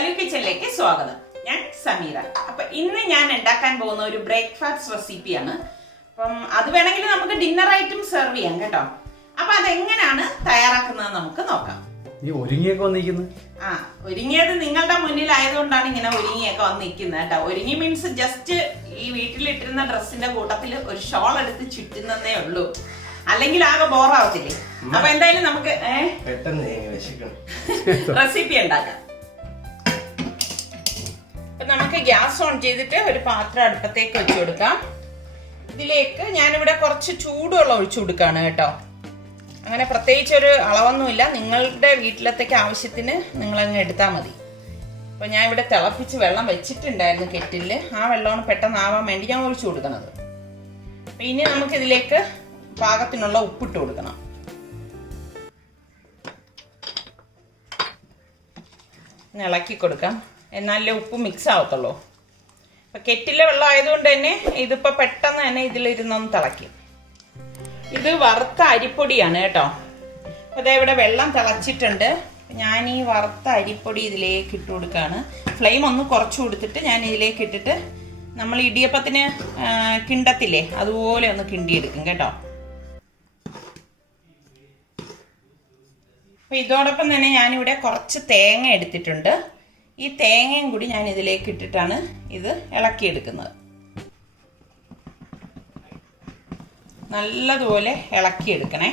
സലു കിച്ചണിലേക്ക് സ്വാഗതം. ഞാൻ സമീറ. അപ്പൊ ഇന്ന് ഞാൻ ഉണ്ടാക്കാൻ പോകുന്ന ഒരു ബ്രേക്ക്ഫാസ്റ്റ് റെസിപ്പിയാണ്. അപ്പം അത് വേണമെങ്കിൽ നമുക്ക് ഡിന്നർ ആയിട്ടും സെർവ് ചെയ്യാം കേട്ടോ. അപ്പൊ അതെങ്ങനെയാണ് തയ്യാറാക്കുന്നത് നമുക്ക് നോക്കാം. ഒരുങ്ങിയൊക്കെ വന്നിരിക്കുന്നു. ഒരുങ്ങിയത് നിങ്ങളുടെ മുന്നിലായതുകൊണ്ടാണ് ഇങ്ങനെ ഒരുങ്ങിയൊക്കെ വന്നിരിക്കുന്നത് കേട്ടോ. ഒരുങ്ങി മീൻസ് ജസ്റ്റ് ഈ വീട്ടിലിട്ടിരുന്ന ഡ്രസ്സിന്റെ കൂട്ടത്തിൽ ഒരു ഷോൾ എടുത്ത് ചുറ്റുന്നേ ഉള്ളൂ, അല്ലെങ്കിൽ ആകെ ബോറാവത്തില്ലേ. അപ്പൊ എന്തായാലും നമുക്ക് റെസിപ്പി ഉണ്ടാക്കാം. അപ്പൊ നമുക്ക് ഗ്യാസ് ഓൺ ചെയ്തിട്ട് ഒരു പാത്രം അടുപ്പത്തേക്ക് വെച്ച് കൊടുക്കാം. ഇതിലേക്ക് ഞാനിവിടെ കുറച്ച് ചൂടുവെള്ളം ഒഴിച്ചു കൊടുക്കാണ് കേട്ടോ. അങ്ങനെ പ്രത്യേകിച്ച് ഒരു അളവൊന്നുമില്ല, നിങ്ങളുടെ വീട്ടിലത്തേക്ക് ആവശ്യത്തിന് നിങ്ങളങ്ങ് എടുത്താൽ മതി. അപ്പൊ ഞാൻ ഇവിടെ തിളപ്പിച്ച് വെള്ളം വെച്ചിട്ടുണ്ടായിരുന്നു കെറ്റില്. ആ വെള്ളമാണ് പെട്ടെന്ന് ആവാൻ വേണ്ടി ഞാൻ ഒഴിച്ചു കൊടുക്കുന്നത്. അപ്പൊ ഇനി നമുക്ക് ഇതിലേക്ക് പാകത്തിനുള്ള ഉപ്പിട്ട് കൊടുക്കണം. ഇളക്കി കൊടുക്കാം, എന്നാലേ ഉപ്പ് മിക്സ് ആവത്തുള്ളൂ. അപ്പൊ കെറ്റിലെ വെള്ളം ആയതുകൊണ്ട് തന്നെ ഇതിപ്പോ പെട്ടെന്ന് തന്നെ ഇതിലിരുന്നൊന്ന് തിളയ്ക്കും. ഇത് വറുത്ത അരിപ്പൊടിയാണ് കേട്ടോ. അപ്പൊ ഇവിടെ വെള്ളം തിളച്ചിട്ടുണ്ട്. ഞാൻ ഈ വറുത്ത അരിപ്പൊടി ഇതിലേക്ക് ഇട്ട് കൊടുക്കുകയാണ്. ഫ്ലെയിം ഒന്ന് കുറച്ച് കൊടുത്തിട്ട് ഞാൻ ഇതിലേക്ക് ഇട്ടിട്ട് നമ്മൾ ഇടിയപ്പത്തിന് കിണ്ടത്തില്ലേ, അതുപോലെ ഒന്ന് കിണ്ടിയെടുക്കും കേട്ടോ. അപ്പൊ ഇതോടൊപ്പം തന്നെ ഞാനിവിടെ കുറച്ച് തേങ്ങ എടുത്തിട്ടുണ്ട്. ഈ തേങ്ങയും കൂടി ഞാൻ ഇതിലേക്ക് ഇട്ടിട്ടാണ് ഇത് ഇളക്കിയെടുക്കുന്നത്. നല്ലതുപോലെ ഇളക്കിയെടുക്കണേ.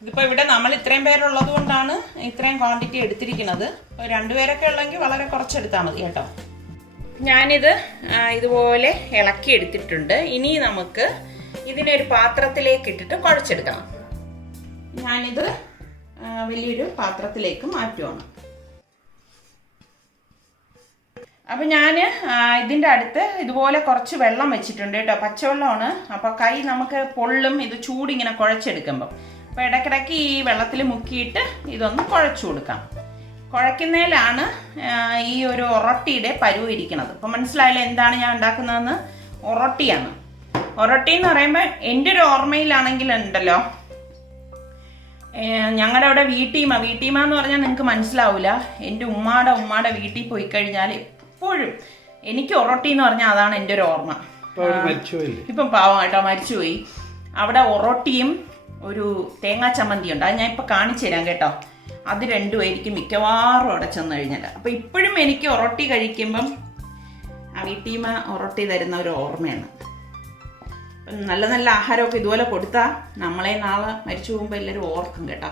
ഇതിപ്പോൾ ഇവിടെ നമ്മൾ ഇത്രയും പേരുള്ളത് കൊണ്ടാണ് ഇത്രയും ക്വാണ്ടിറ്റി എടുത്തിരിക്കുന്നത്. രണ്ടുപേരൊക്കെ ഉള്ളെങ്കിൽ വളരെ കുറച്ചെടുത്താൽ മതി കേട്ടോ. ഞാനിത് ഇതുപോലെ ഇളക്കിയെടുത്തിട്ടുണ്ട്. ഇനി നമുക്ക് ഇതിനൊരു പാത്രത്തിലേക്ക് ഇട്ടിട്ട് കുഴച്ചെടുക്കണം. ഞാനിത് വലിയൊരു പാത്രത്തിലേക്ക് മാറ്റുവാണ്. അപ്പം ഞാൻ ഇതിൻ്റെ അടുത്ത് ഇതുപോലെ കുറച്ച് വെള്ളം വെച്ചിട്ടുണ്ട് കേട്ടോ. പച്ചവെള്ളമാണ്. അപ്പോൾ കൈ നമുക്ക് പൊള്ളും ഇത് ചൂടിങ്ങനെ കുഴച്ചെടുക്കുമ്പം. അപ്പോൾ ഇടയ്ക്കിടയ്ക്ക് ഈ വെള്ളത്തിൽ മുക്കിയിട്ട് ഇതൊന്ന് കുഴച്ചു കൊടുക്കാം. കുഴയ്ക്കുന്നതിലാണ് ഈ ഒരു ഒറട്ടിയുടെ പരുവ് ഇരിക്കുന്നത്. അപ്പം മനസ്സിലായല്ലോ എന്താണ് ഞാൻ ഉണ്ടാക്കുന്നതെന്ന്. ഒറട്ടിയാണ്. ഒറട്ടി എന്ന് പറയുമ്പോൾ എൻ്റെ ഒരു ഓർമ്മയിലാണെങ്കിൽ ഉണ്ടല്ലോ, ഞങ്ങളുടെ അവിടെ വീട്ടീമ എന്ന് പറഞ്ഞാൽ നിങ്ങൾക്ക് മനസ്സിലാവില്ല. എൻ്റെ ഉമ്മാടെ വീട്ടിൽ പോയി കഴിഞ്ഞാൽ എപ്പോഴും എനിക്ക് ഒറട്ടി എന്ന് പറഞ്ഞാൽ അതാണ് എൻ്റെ ഒരു ഓർമ്മ. ഇപ്പം പാവം കേട്ടോ, മരിച്ചുപോയി. അവിടെ ഒറോട്ടിയും ഒരു തേങ്ങാ ചമ്മന്തി ഉണ്ട്. അത് ഞാൻ ഇപ്പം കാണിച്ചു തരാം കേട്ടോ. അത് രണ്ടുമായിരിക്കും മിക്കവാറും അവിടെ ചെന്ന് കഴിഞ്ഞാൽ. അപ്പം ഇപ്പോഴും എനിക്ക് ഒറോട്ടി കഴിക്കുമ്പം ആ വീട്ടീമ ഒറോട്ടി തരുന്ന ഒരു ഓർമ്മയാണ്. നല്ല നല്ല ആഹാരമൊക്കെ ഇതുപോലെ കൊടുത്താൽ നമ്മളെ നാളെ മരിച്ചു പോകുമ്പോൾ എല്ലാവരും ഓർക്കും കേട്ടോ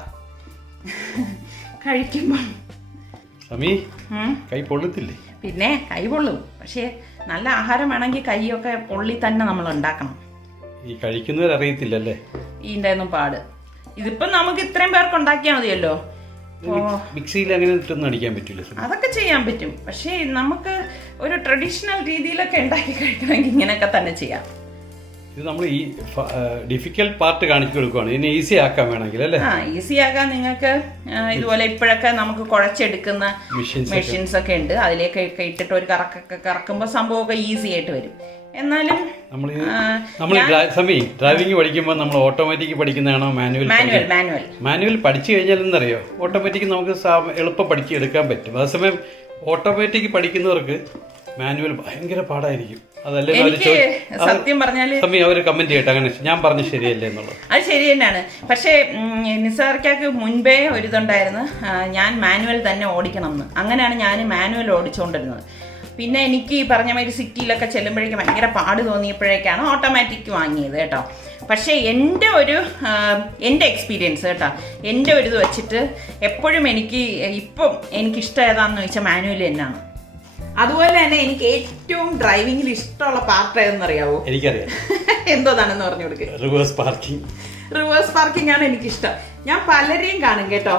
കഴിക്കുമ്പം. കൈ പൊള്ളത്തില്ലേ? പിന്നെ കൈ പൊള്ളും, പക്ഷേ നല്ല ആഹാരം വേണമെങ്കിൽ കൈയൊക്കെ പൊള്ളി തന്നെ നമ്മൾ ഉണ്ടാക്കണം. ഈ കഴിക്കുന്നവരറിയത്തില്ലല്ലേ ഇതിൻ്റെ ഒന്നും പാട്. ഇതിപ്പം നമുക്ക് ഇത്രയും പേർക്ക് ഉണ്ടാക്കിയാൽ മതിയല്ലോ. മിക്സിയിൽ അങ്ങനെ ഇട്ടൊന്നും അടിക്കാൻ പറ്റില്ല. അതൊക്കെ ചെയ്യാൻ പറ്റും, പക്ഷേ നമുക്ക് ഒരു ട്രഡീഷണൽ രീതിയിലൊക്കെ ഉണ്ടാക്കി കഴിക്കണമെങ്കിൽ ഇങ്ങനെയൊക്കെ തന്നെ ചെയ്യാം. ഇത് നമ്മൾ ഈ ഡിഫിക്കൽട്ട് പാർട്ട് കാണിച്ചു കൊടുക്കുകയാണ്. ഇതിനെ ഈസി ആക്കാൻ വേണമെങ്കിൽ അല്ലേ? ഈസി ആക്കാൻ നിങ്ങൾക്ക് ഇതുപോലെ ഇപ്പോഴൊക്കെ നമുക്ക് കുഴച്ചെടുക്കുന്ന മെഷീൻസ് ഒക്കെ ഉണ്ട്. അതിലേക്കൊക്കെ ഇട്ടിട്ട് ഒരു കറക്കൊക്കെ കറക്കുമ്പോൾ സംഭവമൊക്കെ ഈസി ആയിട്ട് വരും. എന്നാലും നമ്മൾ ഡ്രൈവിംഗ് പഠിക്കുമ്പോൾ നമ്മൾ ഓട്ടോമാറ്റിക് പഠിക്കുന്നതാണോ മാനുവൽ പഠിച്ചു കഴിഞ്ഞാൽ എന്തറിയോ, ഓട്ടോമാറ്റിക് നമുക്ക് എളുപ്പം പഠിച്ചെടുക്കാൻ പറ്റും. അതേസമയം ഓട്ടോമാറ്റിക് പഠിക്കുന്നവർക്ക് മാനുവൽ ഭയങ്കര പാടായിരിക്കും. അതല്ലേ സത്യം പറഞ്ഞാല് അവര് കമന്റ് ചെയ്യട്ടെ അങ്ങനെ ഞാൻ പറഞ്ഞു ശരിയല്ലേ എന്നുള്ളത്. അത് ശരി തന്നെയാണ്. പക്ഷേ നിസാർക്കാക്ക് മുൻപേ ഒരിതുണ്ടായിരുന്നു, ഞാൻ മാനുവൽ തന്നെ ഓടിക്കണം എന്ന്. അങ്ങനെയാണ് ഞാൻ മാനുവൽ ഓടിച്ചുകൊണ്ടിരുന്നത്. പിന്നെ എനിക്ക് ഈ പറഞ്ഞ മാതിരി സിറ്റിയിലൊക്കെ ചെല്ലുമ്പോഴേക്കും ഭയങ്കര പാട് തോന്നിയപ്പോഴേക്കാണ് ഓട്ടോമാറ്റിക് വാങ്ങിയത് കേട്ടോ. പക്ഷേ എൻ്റെ എക്സ്പീരിയൻസ് കേട്ടോ, എൻ്റെ ഒരു ഇത് വെച്ചിട്ട് എപ്പോഴും ഇപ്പം എനിക്കിഷ്ടം ഏതാണെന്ന് ചോദിച്ചാൽ മാനുവൽ തന്നെയാണ്. അതുപോലെ തന്നെ എനിക്ക് ഏറ്റവും ഡ്രൈവിംഗിൽ ഇഷ്ടമുള്ള പാർട്ട് ഏതെന്നറിയാവോ? എനിക്കറിയാം. എന്തോന്നാണെന്ന് പറഞ്ഞു കൊടുക്കുക. റിവേഴ്സ് പാർക്കിംഗ് ആണ് എനിക്കിഷ്ടം. ഞാൻ പലരെയും കാണും കേട്ടോ,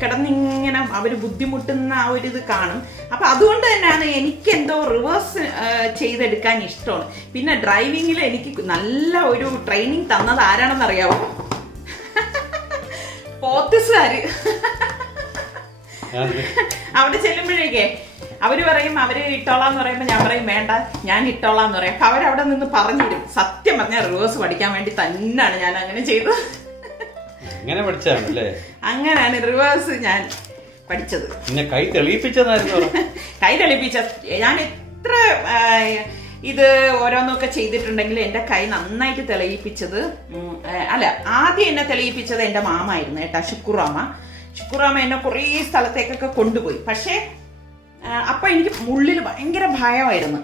കിടന്നിങ്ങനെ അവർ ബുദ്ധിമുട്ടുന്ന ആ ഒരു ഇത് കാണും. അപ്പം അതുകൊണ്ട് തന്നെയാണ് എനിക്കെന്തോ റിവേഴ്സ് ചെയ്തെടുക്കാൻ ഇഷ്ടമാണ്. പിന്നെ ഡ്രൈവിങ്ങിൽ എനിക്ക് നല്ല ഒരു ട്രെയിനിങ് തന്നത് ആരാണെന്നറിയാവോ? പോത്തീസുകാര്. അവിടെ ചെല്ലുമ്പോഴേക്കേ അവര് പറയും അവര് ഇട്ടോളാന്ന് പറയുമ്പോൾ ഞാൻ പറയും വേണ്ട ഞാൻ ഇട്ടോളാന്ന് പറയും. അപ്പൊ അവരവിടെ നിന്ന് പറഞ്ഞു തരും. സത്യം പറഞ്ഞാൽ റിവേഴ്സ് പഠിക്കാൻ വേണ്ടി തന്നെയാണ് ഞാൻ അങ്ങനെ ചെയ്തത്. അങ്ങനെ പഠിച്ചാണല്ലേ? അങ്ങനെയാണ് റിവേഴ്സ് ഞാൻ പഠിച്ചത്. പിന്നെ കൈ തെളിയിപ്പിച്ചതായിരുന്നു. കൈ തെളിയിപ്പിച്ച ഞാൻ എത്ര ഇത് ഓരോന്നൊക്കെ ചെയ്തിട്ടുണ്ടെങ്കിൽ എന്റെ കൈ നന്നായിട്ട് തെളിയിപ്പിച്ചത് അല്ല, ആദ്യം എന്നെ തെളിയിപ്പിച്ചത് എന്റെ മാമായിരുന്നു കേട്ടാ, ശുക്രാമ എന്നെ കുറേ സ്ഥലത്തേക്കൊക്കെ കൊണ്ടുപോയി. പക്ഷെ അപ്പൊ എനിക്ക് ഉള്ളിൽ ഭയങ്കര ഭയമായിരുന്നു.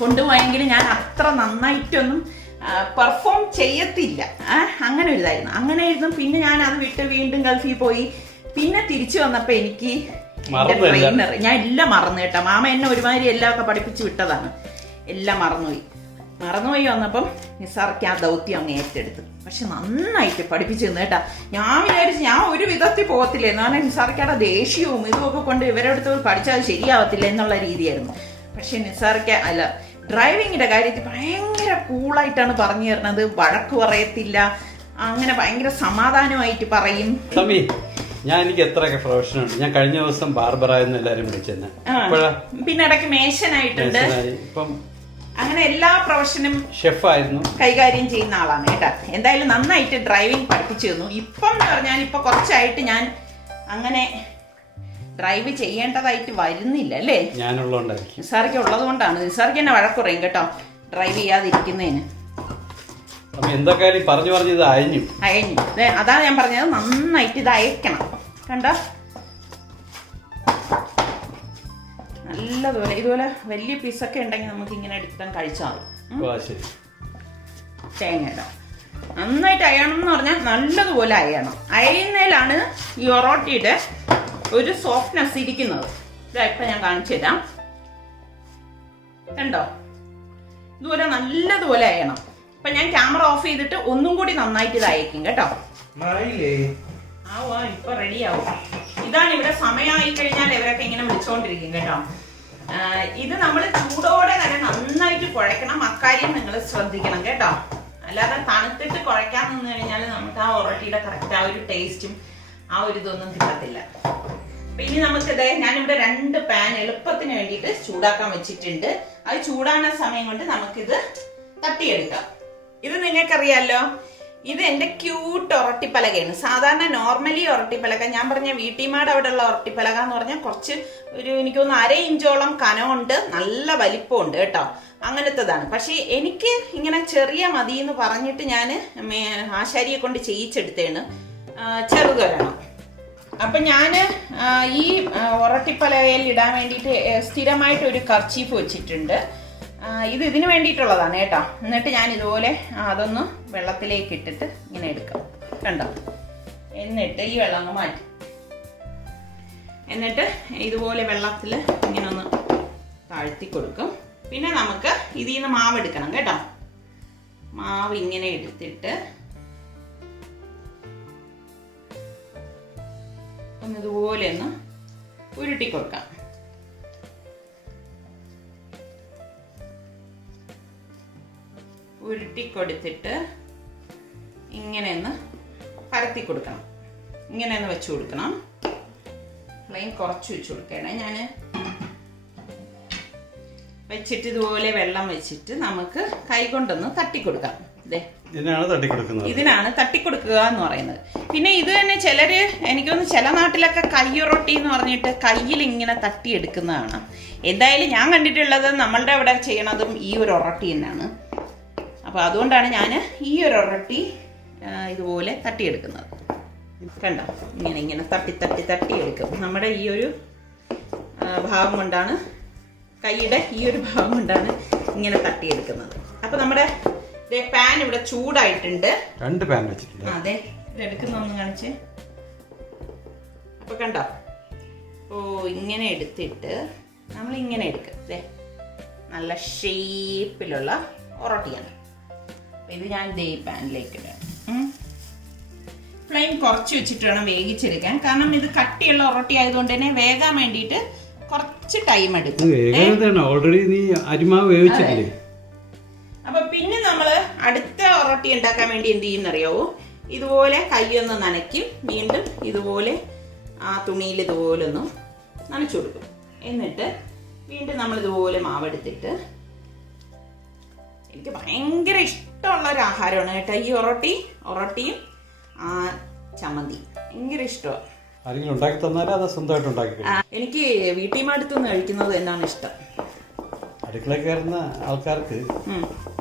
കൊണ്ടുപോയെങ്കിൽ ഞാൻ അത്ര നന്നായിട്ടൊന്നും പെർഫോം ചെയ്യത്തില്ല, അങ്ങനെ ഒരു ഇതായിരുന്നു. അങ്ങനെയായിരുന്നു. പിന്നെ ഞാൻ അത് വിട്ട് വീണ്ടും ഗൾഫിൽ പോയി. പിന്നെ തിരിച്ചു വന്നപ്പോ എനിക്ക് ട്രെയിനർ, ഞാൻ എല്ലാം മറന്നു കേട്ടാ. മാമ എന്നെ ഒരുമാതിരി എല്ലാം ഒക്കെ പഠിപ്പിച്ചു വിട്ടതാണ്. എല്ലാം മറന്നുപോയി വന്നപ്പം നിസാർക്ക് ആ ദൗത്യം അങ്ങ് ഏറ്റെടുത്തു. പക്ഷെ നന്നായിട്ട് പഠിപ്പിച്ചു തന്നു കേട്ടാ. ഞാൻ വിചാരിച്ചു ഞാൻ ഒരു വിധത്തിൽ പോകത്തില്ല, എന്നാണ് നിസാർക്കയുടെ ദേഷ്യവും ഇതുമൊക്കെ കൊണ്ട് ഇവരുടെ അടുത്ത് പഠിച്ചാൽ ശരിയാവത്തില്ല എന്നുള്ള രീതിയായിരുന്നു. പക്ഷെ നിസാർക്ക് അല്ല, ഡ്രൈവിങ്ങിന്റെ കാര്യത്തിൽ ഭയങ്കര കൂളായിട്ടാണ് പറഞ്ഞു തരുന്നത്. വഴക്ക് പറയത്തില്ല, അങ്ങനെ ഭയങ്കര സമാധാനമായിട്ട് പറയും. ഞാൻ എനിക്ക് എത്രയൊക്കെ പ്രൊഫഷൻ ഉണ്ട്. ഞാൻ കഴിഞ്ഞ ദിവസം ബാർബറായെന്ന് എല്ലാരും വിളിച്ചെന്നെ, പിന്നെ ഇടയ്ക്ക് മേശനായിട്ടുണ്ട്. അങ്ങനെ എല്ലാ പ്രൊഫഷനും ഷെഫായിരുന്നു, കൈകാര്യം ചെയ്യുന്ന ആളാണ് കേട്ടാ. എന്തായാലും നന്നായിട്ട് ഡ്രൈവിംഗ് പഠിപ്പിച്ചു തന്നു. ഇപ്പം എന്ന് പറഞ്ഞാൽ ഇപ്പൊ കുറച്ചായിട്ട് ഞാൻ അങ്ങനെ ഡ്രൈവ് ചെയ്യേണ്ടതായിട്ട് വരുന്നില്ല അല്ലേ. ഞാനുള്ളതുകൊണ്ടായിരിക്കും, നിസാർക്ക് ഉള്ളത് കൊണ്ടാണ്. നിസാർക്ക് എന്നെ വഴക്കുറയും കേട്ടോ ഡ്രൈവ് ചെയ്യാതിരിക്കുന്നതിന്. എന്തൊക്കെയാലും പറഞ്ഞു ഇത് അയഞ്ഞു. അതാണ് ഞാൻ പറഞ്ഞത്, നന്നായിട്ട് ഇത് അയക്കണം. കണ്ടോ, നല്ലതുപോലെ ഇതുപോലെ വലിയ പീസൊക്കെ ഉണ്ടെങ്കിൽ നമുക്ക് ഇങ്ങനെ എടുത്താൽ കഴിച്ചാൽ മതി. തേങ്ങ ഇടാം. നന്നായിട്ട് അയണം എന്ന് പറഞ്ഞാൽ നല്ലതുപോലെ അയണം. അയയുന്നതിലാണ് ഈ ഒറോട്ടിയുടെ ഒരു സോഫ്റ്റ്നെസ് ഇരിക്കുന്നത്. ഇപ്പം ഞാൻ കാണിച്ചു തരാം. കണ്ടോ, ഇതുപോലെ നല്ലതുപോലെ അയണം. അപ്പൊ ഞാൻ ക്യാമറ ഓഫ് ചെയ്തിട്ട് ഒന്നും കൂടി നന്നായിട്ട് ഇത് അയക്കും കേട്ടോ. ഇപ്പൊ റെഡി ആവും. ഇതാണ് ഇവിടെ സമയമായി കഴിഞ്ഞാൽ ഇവരൊക്കെ ഇങ്ങനെ വിളിച്ചോണ്ടിരിക്കും കേട്ടോ. ഇത് നമ്മൾ ചൂടോടെ തന്നെ നന്നായിട്ട് കുഴക്കണം. അക്കാര്യം നിങ്ങൾ ശ്രദ്ധിക്കണം കേട്ടോ. അല്ലാതെ തണുത്തിട്ട് കുഴക്കാൻ നിന്ന് കഴിഞ്ഞാൽ നമുക്ക് ആ ഒറോട്ടിയുടെ കറക്റ്റ് ആ ഒരു ടേസ്റ്റും ആ ഒരു ഇതൊന്നും കിട്ടത്തില്ല. പിന്നെ നമുക്കിത് ഞാനിവിടെ 2 പാൻ എളുപ്പത്തിന് വേണ്ടിയിട്ട് ചൂടാക്കാൻ വെച്ചിട്ടുണ്ട്. അത് ചൂടാകുന്ന സമയം കൊണ്ട് നമുക്കിത് തട്ടിയെടുക്കാം. ഇത് നിങ്ങൾക്കറിയാലോ, ഇത് എൻ്റെ ക്യൂട്ട് ഒറട്ടിപ്പലകയാണ്. സാധാരണ നോർമലി ഒറട്ടിപ്പലക, ഞാൻ പറഞ്ഞ വീട്ടിമാട് അവിടെ ഉള്ള ഒറട്ടിപ്പലക എന്ന് പറഞ്ഞാൽ കുറച്ച് ഒരു എനിക്ക് തോന്നുന്നു 1/2 ഇഞ്ചോളം കനമുണ്ട്, നല്ല വലിപ്പമുണ്ട് കേട്ടോ. അങ്ങനത്തേതാണ്. പക്ഷേ എനിക്ക് ഇങ്ങനെ ചെറിയ മതി എന്ന് പറഞ്ഞിട്ട് ഞാൻ ആശാരിയെ കൊണ്ട് ചെയ്യിച്ചെടുത്തേണ് ചെറുതൊരെണ്ണം. അപ്പം ഞാൻ ഈ ഒറട്ടിപ്പലകയിൽ ഇടാൻ വേണ്ടിയിട്ട് സ്ഥിരമായിട്ട് ഒരു കർച്ചീഫ് വെച്ചിട്ടുണ്ട്. ഇത് ഇതിന് വേണ്ടിയിട്ടുള്ളതാണ് കേട്ടോ. എന്നിട്ട് ഞാൻ ഇതുപോലെ അതൊന്ന് വെള്ളത്തിലേക്ക് ഇട്ടിട്ട് ഇങ്ങനെ എടുക്കാം. കണ്ടോ, എന്നിട്ട് ഈ വെള്ളം അങ്ങ് മാറ്റി, എന്നിട്ട് ഇതുപോലെ വെള്ളത്തിൽ ഇങ്ങനെ ഒന്ന് താഴ്ത്തി കൊടുക്കും. പിന്നെ നമുക്ക് ഇതിൽ നിന്ന് മാവ് എടുക്കണം കേട്ടോ. മാവ് ഇങ്ങനെ എടുത്തിട്ട് ഒന്ന് ഇതുപോലെ ഒന്ന് ഉരുട്ടി കൊടുക്കാം. ഉരുട്ടിക്കൊടുത്തിട്ട് ഇങ്ങനെ ഒന്ന് പരത്തി കൊടുക്കണം. ഇങ്ങനെ ഒന്ന് വെച്ചു കൊടുക്കണം. ഫ്ലെയിം കുറച്ച് വെച്ചു കൊടുക്കണേ. ഞാൻ വെച്ചിട്ട് ഇതുപോലെ വെള്ളം വെച്ചിട്ട് നമുക്ക് കൈകൊണ്ടൊന്ന് തട്ടിക്കൊടുക്കാം. ഇതിനാണ് തട്ടിക്കൊടുക്കുക എന്ന് പറയുന്നത്. പിന്നെ ഇത് തന്നെ ചിലര്, എനിക്കൊന്ന് ചില നാട്ടിലൊക്കെ കയ്യൊറൊട്ടി എന്ന് പറഞ്ഞിട്ട് കയ്യിൽ ഇങ്ങനെ തട്ടിയെടുക്കുന്നതാണ്. എന്തായാലും ഞാൻ കണ്ടിട്ടുള്ളത് നമ്മളുടെ അവിടെ ചെയ്യണതും ഈ ഒരു ഒറട്ടി തന്നെയാണ്. അപ്പോൾ അതുകൊണ്ടാണ് ഞാൻ ഈ ഒരു ഒറട്ടി ഇതുപോലെ തട്ടിയെടുക്കുന്നത്. കണ്ടോ, ഇങ്ങനെ തട്ടിയെടുക്കും. നമ്മുടെ ഈ ഒരു ഭാഗം കൊണ്ടാണ്, കൈയുടെ ഈ ഒരു ഭാഗം കൊണ്ടാണ് ഇങ്ങനെ തട്ടിയെടുക്കുന്നത്. അപ്പോൾ നമ്മുടെ പാൻ ഇവിടെ ചൂടായിട്ടുണ്ട്. 2 പാൻ വെച്ചിട്ടുണ്ട്. അതെ, ഇതെടുക്കുന്ന ഒന്ന് കാണിച്ചേ. അപ്പോൾ കണ്ടോ, ഇങ്ങനെ എടുത്തിട്ട് നമ്മൾ ഇങ്ങനെ എടുക്കും. നല്ല ഷേപ്പിലുള്ള ഒറോട്ടിയാണ്. ഇത് ഞാൻ ഈ പാനിലേക്ക് ഇടാം. ഫ്ലെയിം കുറച്ച് വെച്ചിട്ട് വേണം വേവിച്ചെടുക്കാൻ. കാരണം ഇത് കട്ടിയുള്ള ഒറോട്ടി ആയതുകൊണ്ട് തന്നെ വേകാൻ വേണ്ടിയിട്ട് കുറച്ച് ടൈം എടുക്കും. അപ്പൊ പിന്നെ നമ്മള് അടുത്ത ഒറോട്ടി ഉണ്ടാക്കാൻ വേണ്ടി എന്ത് ചെയ്യും അറിയാവോ, ഇതുപോലെ കൈയൊന്ന് നനയ്ക്കും. വീണ്ടും ഇതുപോലെ ആ തുണിയിൽ ഇതുപോലെ ഒന്ന് നനച്ചു കൊടുക്കും. എന്നിട്ട് വീണ്ടും നമ്മൾ ഇതുപോലെ മാവെടുത്തിട്ട്, എനിക്ക് ഭയങ്കര ഇഷ്ടമുള്ള ഒരു ആഹാരമാണ് കേട്ടോ ഈ ഒറോട്ടിയും ചമ്മന്തി. ഭയങ്കര ഇഷ്ടമാണ്. ആരെങ്കിലും ഉണ്ടാക്കി തന്നാലും അത് സ്വന്തമായിട്ട് ഉണ്ടാക്കി കഴിക്കും. എനിക്ക് വീട്ടിൽ കഴിക്കുന്നത് എന്നാണ് ഇഷ്ടം. അടുക്കള കയറുന്ന ആൾക്കാർക്ക്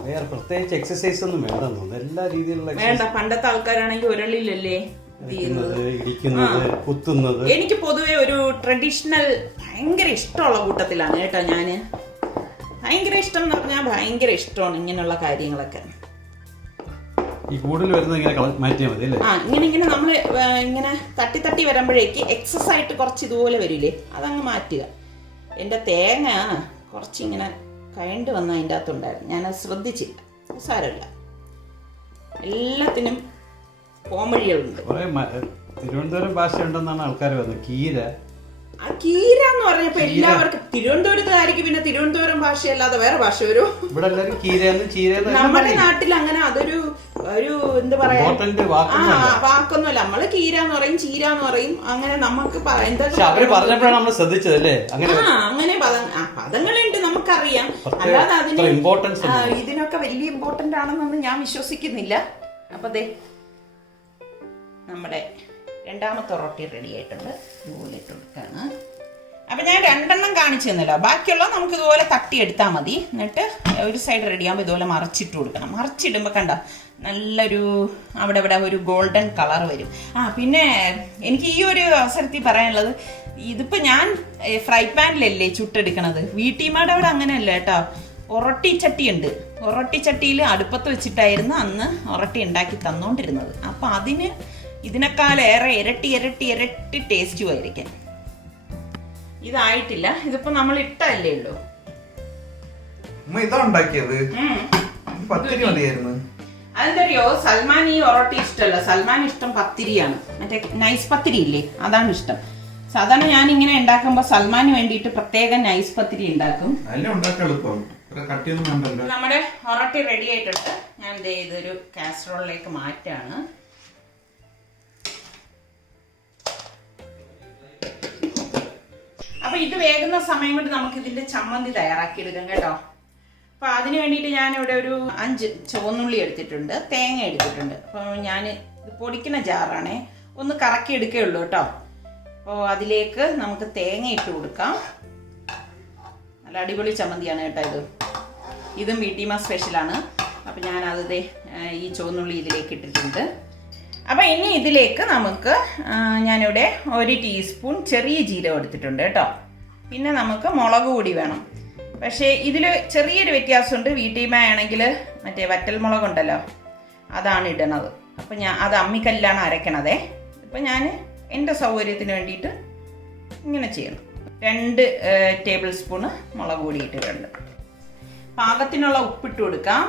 വേറെ പ്രത്യേകിച്ച് എക്സസൈസ് ഒന്നും വേണ്ടെന്ന് തോന്നുന്നു. എല്ലാ രീതിയിലുള്ള വേണ്ട. പണ്ടത്തെ ആൾക്കാരാണെങ്കിൽ ഉരളിലല്ലേ ഇടിക്കുന്നത്, കുത്തുന്നത്. എനിക്ക് പൊതുവെ ഒരു ട്രഡീഷണൽ ഭയങ്കര ഇഷ്ടമുള്ള കൂട്ടത്തിലാണ് കേട്ടോ. ഞാന് ഭയങ്കര ഇഷ്ടം എന്ന് പറഞ്ഞാൽ ഭയങ്കര ഇഷ്ടമാണ് ഇങ്ങനെയുള്ള കാര്യങ്ങളൊക്കെ. ഈ കൂടുതൽ വരുന്നത് ഇങ്ങനെ മാറ്റിയാൽ മതി അല്ലേ? ഇങ്ങനെ നമ്മള് ഇങ്ങനെ തട്ടി തട്ടി വരുമ്പോഴേക്ക് എക്സസ് ആയിട്ട് കുറച്ച് ഇതുപോലെ വരില്ലേ, അതങ്ങ് മാറ്റുക. എന്റെ തേങ്ങ കുറച്ചിങ്ങനെ കയണ്ട് വന്ന അതിൻ്റെ അകത്തുണ്ടായിരുന്നു, ഞാനത് ശ്രദ്ധിച്ചില്ല. സാരമില്ല, എല്ലാത്തിനും പോംവഴികളുണ്ട്. തിരുവനന്തപുരം ഭാഷ ഉണ്ടെന്നാണ് ആൾക്കാർ പറയുന്നത്. കീര എന്ന് പറഞ്ഞപ്പോ എല്ലാവർക്കും തിരുവനന്തപുരത്തുകാർക്ക് പിന്നെ തിരുവനന്തപുരം ഭാഷയല്ലാതെ വേറെ ഭാഷ വരും. നമ്മുടെ നാട്ടിൽ അങ്ങനെ അതൊരു എന്താ പറയാ വാക്കൊന്നുമല്ല. നമ്മള് കീര എന്ന് പറയും, ചീര എന്ന് പറയും. അങ്ങനെ നമുക്ക് അങ്ങനെ പദങ്ങളുണ്ട്, നമുക്കറിയാം. അല്ലാതെ അതിന് ഇതിനൊക്കെ വലിയ ഇമ്പോർട്ടന്റ് ആണെന്നൊന്നും ഞാൻ വിശ്വസിക്കുന്നില്ല. അപ്പൊ ദേ നമ്മുടെ രണ്ടാമത്തെ റൊട്ടി റെഡി ആയിട്ടുണ്ട്. ഇതുപോലെ ഇട്ട് കൊടുക്കുകയാണ്. അപ്പം ഞാൻ 2 കാണിച്ചു തന്നല്ലോ, ബാക്കിയുള്ള നമുക്ക് ഇതുപോലെ തട്ടിയെടുത്താൽ മതി. എന്നിട്ട് ഒരു സൈഡ് റെഡിയാകുമ്പോൾ ഇതുപോലെ മറിച്ചിട്ട് കൊടുക്കണം. മറിച്ചിടുമ്പോൾ കണ്ട നല്ലൊരു അവിടെ ഇവിടെ ഒരു ഗോൾഡൻ കളർ വരും. പിന്നെ എനിക്ക് ഈ ഒരു അവസരത്തിൽ പറയാനുള്ളത്, ഇതിപ്പോൾ ഞാൻ ഫ്രൈ പാനിലല്ലേ ചുട്ടെടുക്കണത്. വീട്ടിമാടെ അവിടെ അങ്ങനെയല്ല കേട്ടോ. ഒറട്ടി ചട്ടി ഉണ്ട്. ഒറട്ടി ചട്ടിയിൽ അടുപ്പത്ത് വെച്ചിട്ടായിരുന്നു അന്ന് ഒറട്ടി ഉണ്ടാക്കി തന്നുകൊണ്ടിരുന്നത്. അപ്പം അതിന് ഇതിനേക്കാളേറെ ഇരട്ടി ഇരട്ടി ഇരട്ടി ടേസ്റ്റും ആയിരിക്കും. ഇതായിട്ടില്ല, ഇതിപ്പോ നമ്മൾ ഇട്ടല്ലേ ഉള്ളൂ. അതെന്തറിയോ, സൽമാൻ ഈ ഒറോട്ടി ഇഷ്ടമല്ല. സൽമാൻ ഇഷ്ടം പത്തിരിയാണ്. മറ്റേ നൈസ് പത്തിരി ഇല്ലേ, അതാണ് ഇഷ്ടം. സാധാരണ ഞാൻ ഇങ്ങനെ ഉണ്ടാക്കുമ്പോ സൽമാന് വേണ്ടിയിട്ട് പ്രത്യേകം നൈസ് പത്തിരി ഉണ്ടാക്കും. നമ്മുടെ ഒറോട്ടി റെഡി ആയിട്ടുണ്ട്. ഞാൻ ഇതൊരു കാസറോളിലേക്ക് മാറ്റാണ്. അപ്പൊ ഇത് വേകുന്ന സമയം കൊണ്ട് നമുക്ക് ഇതിന്റെ ചമ്മന്തി തയ്യാറാക്കി എടുക്കാം കേട്ടോ. അപ്പൊ അതിന് വേണ്ടിയിട്ട് ഞാൻ ഇവിടെ ഒരു 5 ചുവന്നുള്ളി എടുത്തിട്ടുണ്ട്, തേങ്ങ എടുത്തിട്ടുണ്ട്. അപ്പൊ ഞാൻ ഇത് പൊടിക്കുന്ന ജാറാണേ, ഒന്ന് കറക്കി എടുക്കുകയുള്ളൂ കേട്ടോ. അപ്പോൾ അതിലേക്ക് നമുക്ക് തേങ്ങ ഇട്ട് കൊടുക്കാം. നല്ല അടിപൊളി ചമ്മന്തിയാണ് കേട്ടോ. ഇതും വീട്ടിമാ സ്പെഷ്യലാണ്. അപ്പൊ ഞാൻ അത് ഈ ചുവന്നുള്ളി ഇതിലേക്ക് ഇട്ടിട്ടുണ്ട്. അപ്പം ഇനി ഇതിലേക്ക് നമുക്ക് ഞാനിവിടെ 1 ടീസ്പൂൺ ചെറിയ ജീരകം എടുത്തിട്ടുണ്ട് കേട്ടോ. പിന്നെ നമുക്ക് മുളക് പൊടി വേണം. പക്ഷേ ഇതിൽ ചെറിയൊരു വ്യത്യാസമുണ്ട്. വീട്ടിമ ആണെങ്കിൽ മറ്റേ വറ്റൽ മുളകുണ്ടല്ലോ, അതാണ് ഇടണത്. അപ്പം ഞാൻ അത് അമ്മിക്കല്ലാണ് അരക്കണതേ. ഇപ്പം ഞാൻ എൻ്റെ സൗകര്യത്തിന് വേണ്ടിയിട്ട് ഇങ്ങനെ ചെയ്യണം. 2 ടേബിൾ സ്പൂണ് മുളക് പൊടി ഇട്ടിട്ടുണ്ട്. പാകത്തിനുള്ള ഉപ്പിട്ട് കൊടുക്കാം.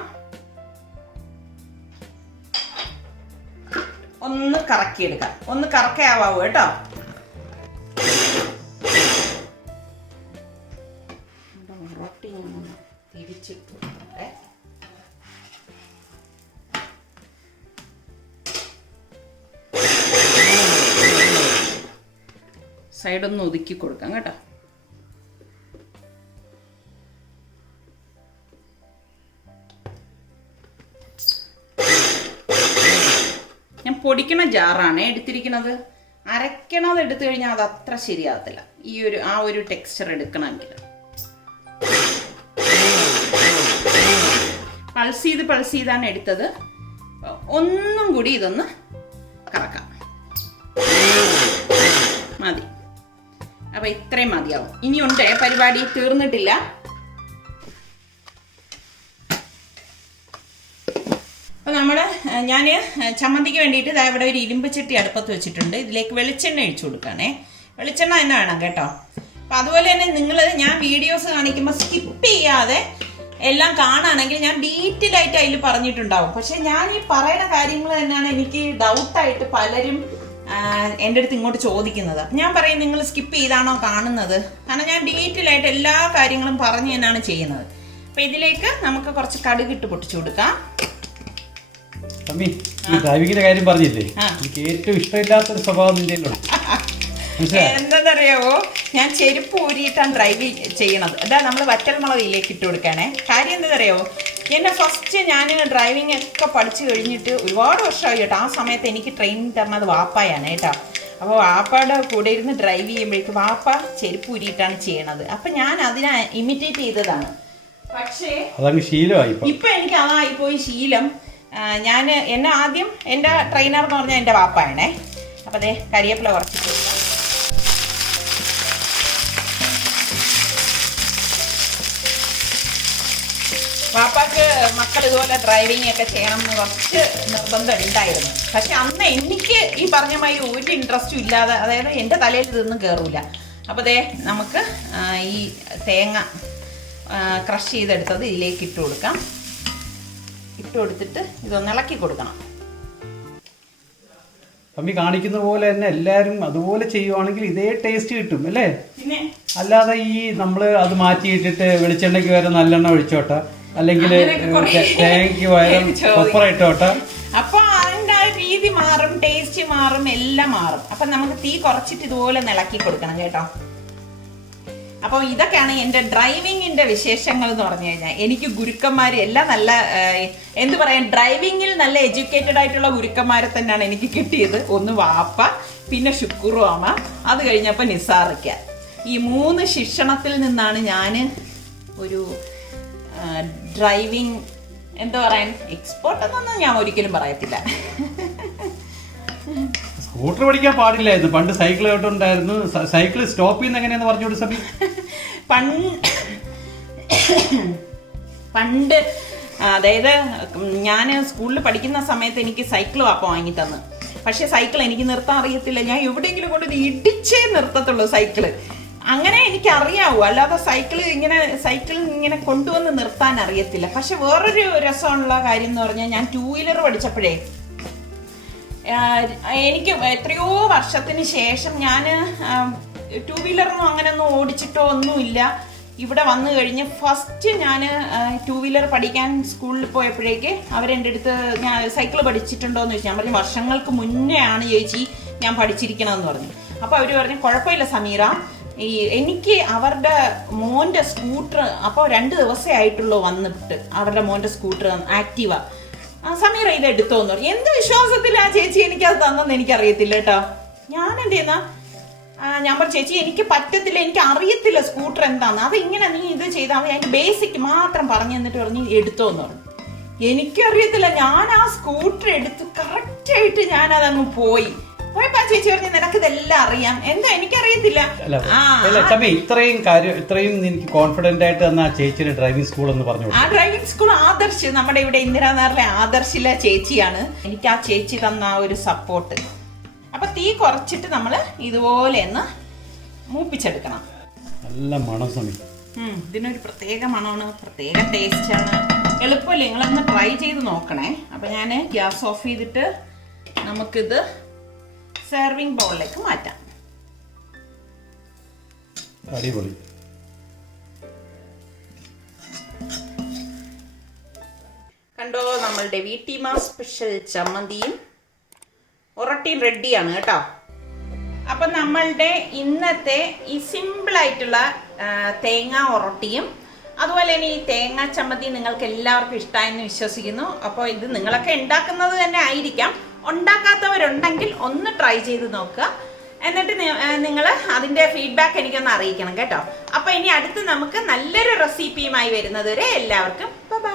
ഒന്ന് കറക്കിയെടുക്കാം. ഒന്ന് കറക്കയാവാവൂ കേട്ടോ. തിരിച്ചിട്ട് സൈഡൊന്ന് ഒതുക്കി കൊടുക്കാം കേട്ടോ. ഞാൻ പൊടിക്കണ ജാറാണ് എടുത്തിരിക്കുന്നത്. അരക്കണത് എടുത്തു കഴിഞ്ഞാൽ അത് അത്ര ശരിയാകത്തില്ല. ആ ഒരു ടെക്സ്ചർ എടുക്കണമെങ്കിൽ പൾസ് ചെയ്താണ് എടുത്തത്. ഒന്നും കൂടി ഇതൊന്ന് കറക്കാം. മതി. അപ്പൊ ഇത്രയും മതിയാവും. ഇനിയുണ്ട് പരിപാടി, തീർന്നിട്ടില്ല. അപ്പോൾ ഞാൻ ചമ്മന്തിക്ക് വേണ്ടിയിട്ട് ഇവിടെ ഒരു ഇരുമ്പ് ചട്ടി അടുപ്പത്ത് വെച്ചിട്ടുണ്ട്. ഇതിലേക്ക് വെളിച്ചെണ്ണ ഒഴിച്ചു കൊടുക്കുകയാണേ. വെളിച്ചെണ്ണ തന്നെ വേണം കേട്ടോ. അപ്പം അതുപോലെ തന്നെ ഞാൻ വീഡിയോസ് കാണിക്കുമ്പോൾ സ്കിപ്പ് ചെയ്യാതെ എല്ലാം കാണുകയാണെങ്കിൽ ഞാൻ ഡീറ്റെയിൽ ആയിട്ട് അതിൽ പറഞ്ഞിട്ടുണ്ടാവും. പക്ഷെ ഞാൻ ഈ പറയുന്ന കാര്യങ്ങൾ തന്നെയാണ് എനിക്ക് ഡൗട്ടായിട്ട് പലരും എൻ്റെ അടുത്ത് ഇങ്ങോട്ട് ചോദിക്കുന്നത്. അപ്പം ഞാൻ പറയും, നിങ്ങൾ സ്കിപ്പ് ചെയ്താണോ കാണുന്നത്? കാരണം ഞാൻ ഡീറ്റെയിൽ ആയിട്ട് എല്ലാ കാര്യങ്ങളും പറഞ്ഞു തന്നെയാണ് ചെയ്യുന്നത്. അപ്പം ഇതിലേക്ക് നമുക്ക് കുറച്ച് കടുകിട്ട് പൊട്ടിച്ചു കൊടുക്കാം. ഡ്രൈവിങ്ങിന്റെ കാര്യം പറഞ്ഞില്ലേ, എനിക്ക് ഏറ്റവും ഇഷ്ടമില്ലാത്തൊരു സ്വഭാവം എന്താണെന്നറിയാവോ, ഞാൻ ചെരുപ്പ് ഊരിയിട്ടാണ് ഡ്രൈവ് ചെയ്യണത്. അതാ നമ്മൾ വറ്റൽമുളകിലേക്ക് ഇട്ട് കൊടുക്കണേ. കാര്യം എന്താണെന്നറിയാവോ, എന്നെ ഫസ്റ്റ് ഞാൻ ഡ്രൈവിംഗ് ഒക്കെ പഠിച്ചു കഴിഞ്ഞിട്ട് ഒരുപാട് വർഷമായി കേട്ടോ. ആ സമയത്ത് എനിക്ക് ട്രെയിനിങ് തരണത് വാപ്പായാണ് കേട്ടോ. അപ്പോൾ വാപ്പയുടെ കൂടെ ഇരുന്ന് ഡ്രൈവ് ചെയ്യുമ്പോഴേക്കും വാപ്പ ചെരുപ്പ് ഊരിയിട്ടാണ് ചെയ്യണത്. അപ്പം ഞാൻ അതിനെ ഇമിറ്റേറ്റ് ചെയ്തതാണ്. പക്ഷേ ഇപ്പം എനിക്ക് അതായിപ്പോയി ശീലം. എന്നെ ആദ്യം എൻ്റെ ട്രെയിനർ എന്ന് പറഞ്ഞാൽ എൻ്റെ വാപ്പയാണേ. അപ്പം അതേ കരിവേപ്പില കുറച്ചിട്ട് വാപ്പാക്ക് മക്കൾ ഇതുപോലെ ഡ്രൈവിംഗ് ഒക്കെ ചെയ്യണം എന്ന് കുറച്ച് നിർബന്ധം ഉണ്ടായിരുന്നു. പക്ഷെ അന്ന് എനിക്ക് ഈ പറഞ്ഞ മാതിരി ഒരു ഇൻട്രസ്റ്റും ഇല്ലാതെ, അതായത് എൻ്റെ തലയിൽ ഇതൊന്നും കയറൂല. അപ്പോൾ ദേ നമുക്ക് ഈ തേങ്ങ ക്രഷ് ചെയ്തെടുത്തത് ഇതിലേക്ക് ഇട്ട് കൊടുക്കാം. ഇട്ട് കൊടുത്തിട്ട് ഇതൊന്ന് ഇളക്കി കൊടുക്കണം. അമ്മി കാണിക്കുന്ന പോലെ തന്നെ എല്ലാരും അതുപോലെ ചെയ്യുവാണെങ്കിൽ ഇതേ ടേസ്റ്റ് കിട്ടും അല്ലേ? പിന്നെ അല്ലാതെ ഈ നമ്മള് അത് മാറ്റിയിട്ടിട്ട് വെളിച്ചെണ്ണയ്ക്ക് വരെ നല്ലെണ്ണ ഒഴിച്ചോട്ടെ, അല്ലെങ്കിൽ തേങ്ങയ്ക്ക് വയറും കൊപ്പറയിട്ടോട്ടെ. അപ്പൊ അതിന്റെ രീതി മാറും, ടേസ്റ്റ് മാറും, എല്ലാം മാറും. അപ്പൊ നമുക്ക് തീ കുറച്ചിട്ട് ഇതുപോലെ ഇളക്കി കൊടുക്കണം കേട്ടോ. അപ്പോൾ ഇതൊക്കെയാണ് എൻ്റെ ഡ്രൈവിങ്ങിൻ്റെ വിശേഷങ്ങൾ എന്ന് പറഞ്ഞു കഴിഞ്ഞാൽ. എനിക്ക് ഗുരുക്കന്മാർ എല്ലാം നല്ല എന്ത് പറയാൻ, ഡ്രൈവിങ്ങിൽ നല്ല എഡ്യൂക്കേറ്റഡ് ആയിട്ടുള്ള ഗുരുക്കന്മാരെ തന്നെയാണ് എനിക്ക് കിട്ടിയത്. ഒന്ന് വാപ്പ, പിന്നെ ഷുക്കൂറു അമ്മ, അത് കഴിഞ്ഞപ്പോൾ നിസാറിക്ക. ഈ 3 ശിക്ഷണത്തിൽ നിന്നാണ് ഞാൻ ഒരു ഡ്രൈവിംഗ് എന്താ പറയാൻ എക്സ്പേർട്ട് എന്നൊന്നും ഞാൻ ഒരിക്കലും പറയത്തില്ല. സ്കൂട്ടർ പഠിക്കാൻ പാടില്ലായിരുന്നു പണ്ട്. സൈക്കിൾ ഉണ്ടായിരുന്നു. സൈക്കിൾ സ്റ്റോപ്പ് ചെയ്യുന്ന എങ്ങനെയാന്ന് പറഞ്ഞോട് സമയം. പണ്ട് അതായത് ഞാൻ സ്കൂളിൽ പഠിക്കുന്ന സമയത്ത് എനിക്ക് സൈക്കിൾ വാപ്പ വാങ്ങി തന്നു. പക്ഷെ സൈക്കിൾ എനിക്ക് നിർത്താൻ അറിയത്തില്ല. ഞാൻ എവിടെയെങ്കിലും കൊണ്ട് ഇടിച്ചേ നിർത്തത്തുള്ളൂ സൈക്കിള്. അങ്ങനെ എനിക്ക് അറിയാവൂ, അല്ലാതെ സൈക്കിൾ ഇങ്ങനെ കൊണ്ടുവന്ന് നിർത്താൻ അറിയത്തില്ല. പക്ഷെ വേറൊരു രസമുള്ള കാര്യം എന്ന് പറഞ്ഞാൽ, ഞാൻ 2 വീലർ പഠിച്ചപ്പോഴേ എനിക്ക് എത്രയോ വർഷത്തിന് ശേഷം ഞാൻ 2 വീലറൊന്നും അങ്ങനെയൊന്നും ഓടിച്ചിട്ടോ ഒന്നുമില്ല. ഇവിടെ വന്നു കഴിഞ്ഞ് ഫസ്റ്റ് ഞാൻ 2 വീലർ പഠിക്കാൻ സ്കൂളിൽ പോയപ്പോഴേക്ക് അവരെൻ്റെ അടുത്ത് ഞാൻ സൈക്കിൾ പഠിച്ചിട്ടുണ്ടോ എന്ന് ചോദിച്ചു. ഞാൻ പറഞ്ഞു വർഷങ്ങൾക്ക് മുന്നേ ആണ് ചേച്ചി ഞാൻ പഠിച്ചിരിക്കണമെന്ന് പറഞ്ഞു. അപ്പോൾ അവർ പറഞ്ഞു കുഴപ്പമില്ല സമീറ, എനിക്ക് അവരുടെ മോൻ്റെ സ്കൂട്ടർ അപ്പോൾ 2 ദിവസമേ ആയിട്ടുള്ളൂ വന്നിട്ട്, അവരുടെ മോൻ്റെ സ്കൂട്ടർ ആക്റ്റീവ, സമീറ ഇത് എടുത്തോന്ന് പറഞ്ഞു. എന്ത് വിശ്വാസത്തിലാ ചേച്ചി എനിക്കത് തന്നെന്ന് എനിക്കറിയത്തില്ല കേട്ടോ. ഞാൻ എന്ത് ചെയ്യുന്ന ഞാൻ പറഞ്ഞു ചേച്ചി എനിക്ക് പറ്റത്തില്ല, എനിക്ക് അറിയത്തില്ല സ്കൂട്ടർ എന്താന്ന്, അത് ഇങ്ങനെ നീ ഇത് ചെയ്താൽ മതി, അതിന്റെ ബേസിക് മാത്രം പറഞ്ഞു തന്നിട്ട് പറഞ്ഞു എടുത്തോന്ന് പറഞ്ഞു. എനിക്കറിയത്തില്ല, ഞാൻ ആ സ്കൂട്ടർ എടുത്ത് കറക്റ്റായിട്ട് ഞാൻ അതങ്ങ് പോയി. പോയപ്പോ ചേച്ചി പറഞ്ഞു നിനക്ക് ഇതെല്ലാം അറിയാം. എന്താ എനിക്കറിയത്തില്ല. ഇത്രയും എനിക്ക് കോൺഫിഡന്റ് ആയിട്ട് തന്ന ചേച്ചിയുടെ ഡ്രൈവിംഗ് സ്കൂൾ എന്ന് പറഞ്ഞു. ആ ഡ്രൈവിംഗ് സ്കൂൾ ആദർശ്, നമ്മുടെ ഇവിടെ ഇന്ദിരാനഗറിലെ ആദർശിലെ ചേച്ചിയാണ് എനിക്ക് ആ ചേച്ചി തന്ന ആ ഒരു സപ്പോർട്ട്. അപ്പൊ തീ കുറച്ചിട്ട് നമ്മള് ഇതുപോലെ ഒന്ന് മൂപ്പിച്ചെടുക്കണം. നല്ല മണം സമയം. ഇതിനൊരു പ്രത്യേക മണമാണ്, പ്രത്യേക ടേസ്റ്റാണ്. എളുപ്പമല്ലേ, നിങ്ങളൊന്ന് ട്രൈ ചെയ്ത് നോക്കണേ. അപ്പൊ ഞാൻ ഗ്യാസ് ഓഫ് ചെയ്തിട്ട് നമുക്കിത് സെർവിങ് ബൗളിലേക്ക് മാറ്റാം. അടിപൊളി. കണ്ടോ, നമ്മളുടെ വീട്ടിമാ സ്പെഷ്യൽ ചമ്മന്തിയും ഒറട്ടിയും റെഡിയാണ് കേട്ടോ. അപ്പം നമ്മളുടെ ഇന്നത്തെ ഈ സിമ്പിളായിട്ടുള്ള തേങ്ങ ഒറട്ടിയും അതുപോലെ തന്നെ ഈ തേങ്ങ ചമ്മന്തി നിങ്ങൾക്ക് എല്ലാവർക്കും ഇഷ്ടമായെന്ന് വിശ്വസിക്കുന്നു. അപ്പോൾ ഇത് നിങ്ങളൊക്കെ ഉണ്ടാക്കുന്നത് തന്നെ ആയിരിക്കാം. ഉണ്ടാക്കാത്തവരുണ്ടെങ്കിൽ ഒന്ന് ട്രൈ ചെയ്ത് നോക്കുക. എന്നിട്ട് നിങ്ങൾ അതിൻ്റെ ഫീഡ്ബാക്ക് എനിക്കൊന്ന് അറിയിക്കണം കേട്ടോ. അപ്പോൾ ഇനി അടുത്ത് നമുക്ക് നല്ലൊരു റെസിപ്പിയുമായി വരുന്നത് വരെ എല്ലാവർക്കും ബൈ.